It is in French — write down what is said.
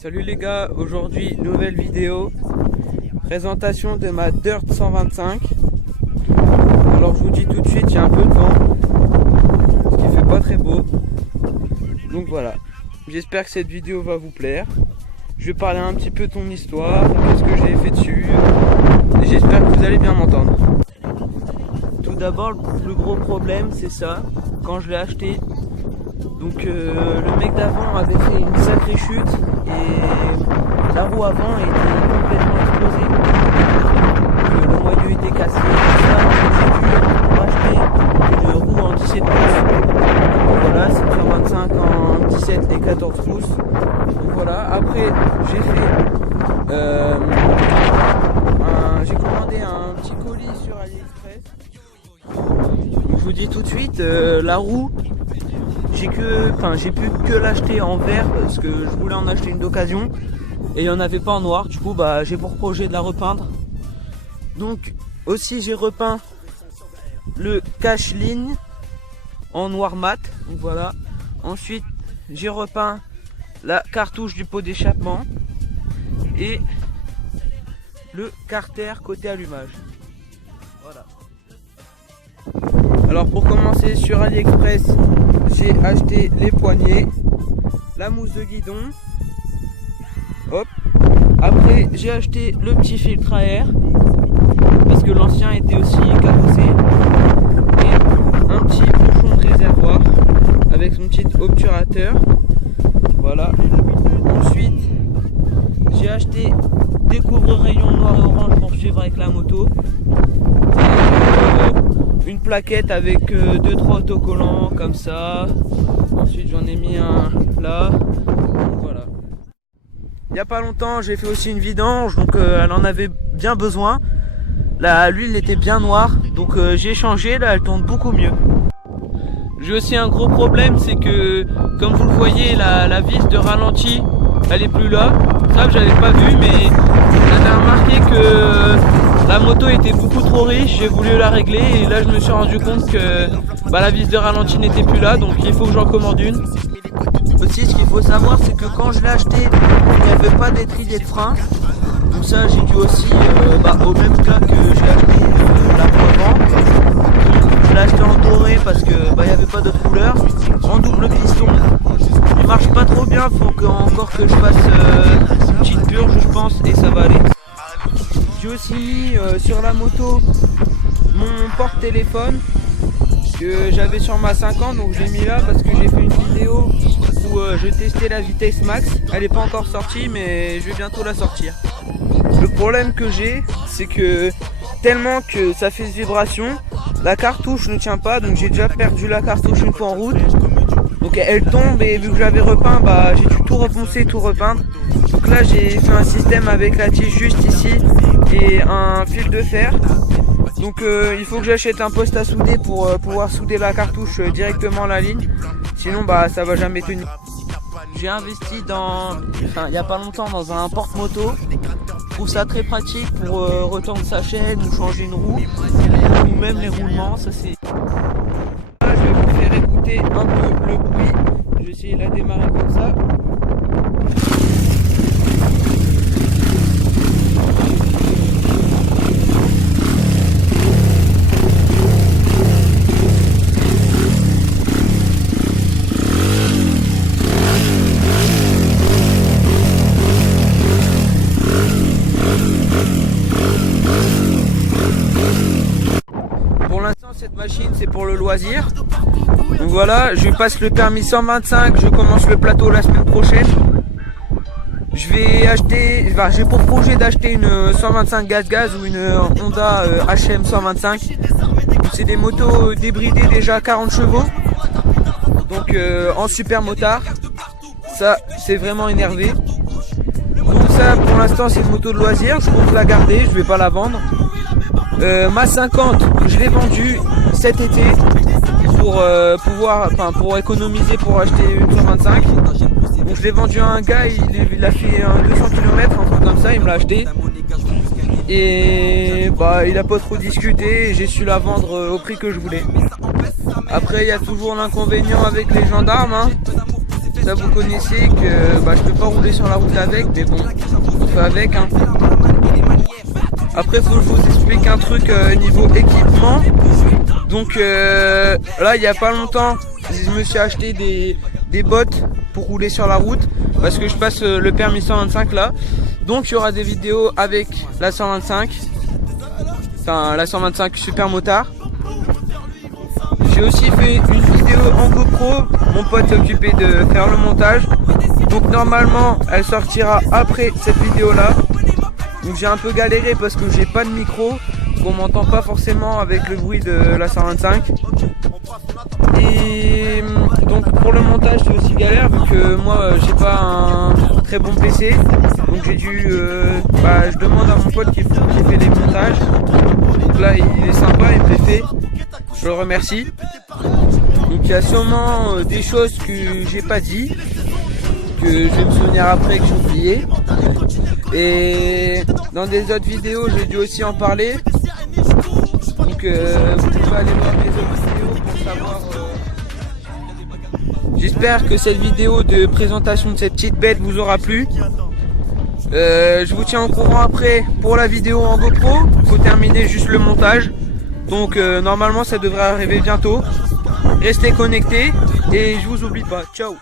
Salut les gars, aujourd'hui nouvelle vidéo, présentation de ma Dirt 125. Alors je vous dis tout de suite, il y a un peu de vent, ce qui fait pas très beau. Donc voilà, j'espère que cette vidéo va vous plaire. Je vais parler un petit peu de ton histoire, qu'est-ce que j'ai fait dessus, et j'espère que vous allez bien m'entendre. Tout d'abord, le plus gros problème c'est ça, quand je l'ai acheté. Donc le mec d'avant avait fait une sacrée chute et la roue avant était complètement explosée. Donc, le moyeu était cassé, tout ça. J'ai dû racheter une roue en 17 pouces. Donc voilà, c'est une 25 en 17 et 14 pouces. Donc voilà, après j'ai fait j'ai commandé un petit colis sur AliExpress. Donc, je vous dis tout de suite, la roue, j'ai pu que l'acheter en vert parce que je voulais en acheter une d'occasion et il n'y en avait pas en noir. Du coup j'ai pour projet de la repeindre. Donc aussi j'ai repeint le cache-ligne en noir mat. Donc voilà. Ensuite j'ai repeint la cartouche du pot d'échappement et le carter côté allumage. Voilà. Alors pour commencer, sur AliExpress, j'ai acheté les poignées, la mousse de guidon. Hop. Après j'ai acheté le petit filtre à air parce que l'ancien était aussi cabossé et un petit bouchon de réservoir avec son petit obturateur. Voilà. Ensuite j'ai acheté des couvre-rayons noir et orange pour suivre avec la moto. Une plaquette avec 2-3 autocollants comme ça. Ensuite j'en ai mis un là. Donc, voilà. Il n'y a pas longtemps j'ai fait aussi une vidange, donc elle en avait bien besoin. L'huile était bien noire, donc j'ai changé, là elle tourne beaucoup mieux. J'ai aussi un gros problème, c'est que comme vous le voyez, la vis de ralenti elle est plus là. Ça j'avais pas vu, mais j'avais remarqué que la moto était beaucoup trop riche, j'ai voulu la régler et là je me suis rendu compte que la vis de ralenti n'était plus là, donc il faut que j'en commande une. Aussi ce qu'il faut savoir, c'est que quand je l'ai acheté, il n'y avait pas d'étrier de frein. Donc ça j'ai dû aussi au même cas que j'ai acheté la Provence. Je l'ai acheté en doré parce que il n'y avait pas d'autre couleur. En double piston, il marche pas trop bien, faut encore que je fasse une petite purge je pense et ça va aller. J'ai aussi mis sur la moto mon porte-téléphone que j'avais sur ma 50, donc je l'ai mis là parce que j'ai fait une vidéo où je testais la vitesse max. Elle n'est pas encore sortie mais je vais bientôt la sortir. Le problème que j'ai, c'est que tellement que ça fait des vibrations, la cartouche ne tient pas, donc j'ai déjà perdu la cartouche une fois en route. Donc elle tombe et vu que j'avais repeint, j'ai dû tout reponcer, tout repeindre. Donc là j'ai fait un système avec la tige juste ici et un fil de fer. Donc il faut que j'achète un poste à souder pour pouvoir souder la cartouche directement à la ligne. Sinon ça va jamais tenir. J'ai investi il n'y a pas longtemps dans un porte-moto. Je trouve ça très pratique pour retendre sa chaîne ou changer une roue ou même les roulements. Ça c'est. Là, je vais vous faire écouter un peu le bruit. Je vais essayer de la démarrer comme ça. Pour l'instant cette machine c'est pour le loisir. Donc voilà, je passe le permis 125, je commence le plateau la semaine prochaine. J'ai pour projet d'acheter une 125 gaz ou une Honda HM 125. C'est des motos débridées déjà 40 chevaux. Donc en super motard. Ça c'est vraiment énervé. Donc ça pour l'instant c'est une moto de loisir, je compte la garder, je vais pas la vendre. Ma 50 je l'ai vendue cet été pour économiser pour acheter une 125. Donc je l'ai vendu à un gars, il a fait 200 km, un truc comme ça, il me l'a acheté. Et il a pas trop discuté et j'ai su la vendre au prix que je voulais. Après il y a toujours l'inconvénient avec les gendarmes, hein. ça vous connaissez que je peux pas rouler sur la route avec, mais bon, on fait avec, hein. Après, faut que je vous explique un truc niveau équipement. Donc là, il y a pas longtemps, je me suis acheté des bottes pour rouler sur la route parce que je passe le permis 125 là. Donc il y aura des vidéos avec la 125, enfin la 125 Super Motard. J'ai aussi fait une vidéo en GoPro, mon pote s'est occupé de faire le montage. Donc normalement elle sortira après cette vidéo là. Donc j'ai un peu galéré parce que j'ai pas de micro, qu'on m'entend pas forcément avec le bruit de la 125. Et donc pour le montage c'est aussi galère vu que moi j'ai pas un très bon PC. Donc j'ai dû, je demande à mon pote qui fait les montages. Donc là il est sympa, il me les fait. Je le remercie. Donc il y a sûrement des choses que j'ai pas dit, que je vais me souvenir après que j'ai oublié. Et dans des autres vidéos j'ai dû aussi en parler. Donc vous pouvez aller voir mes autres vidéos pour savoir. J'espère que cette vidéo de présentation de cette petite bête vous aura plu. Je vous tiens au courant après pour la vidéo en GoPro. Il faut terminer juste le montage. Donc normalement ça devrait arriver bientôt. Restez connectés et je vous oublie pas. Ciao.